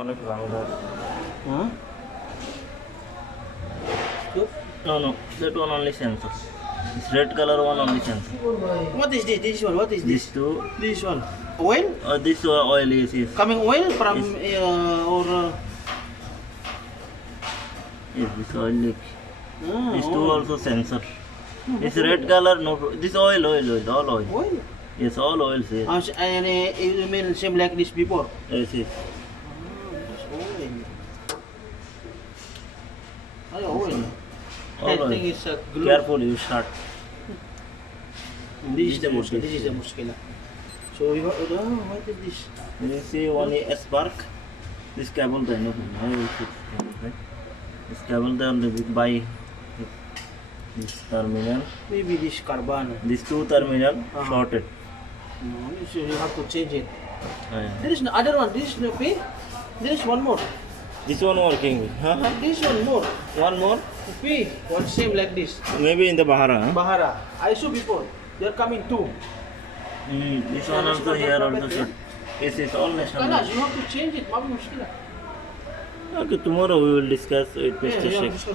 অনেক longer. Huh? Good. No, that one only sensor. This red color one only sensor. What is this? This one. What is These this? two, This one. Oil? this oil is Coming oil from or this oil leak. These two oil. also sensor. This red color, no, this oil, all oil. Oil. Yes, all oils here. And you mean same like this before? Yes, yes. This oil. Oh, oil. All I oil. think it's a glue. Careful, you start. This is the mushkila. This is the mushkila. So you what is this? You see one is spark. This cable then no. This cable then by this terminal. Maybe this carbon. These two terminal shorted. No, so you have to change it. Yeah. There is no other one. This is no pay. There is one more. This one working. Huh? This one more. One more. Pay. One same like this. Maybe in the Bahara. Huh? Bahara. I saw before. They are coming two. This one also here also short. Yes, it's all national. Kailash, you have to change it. Mabi mushkila. Okay, tomorrow we will discuss it. Yeah, you have to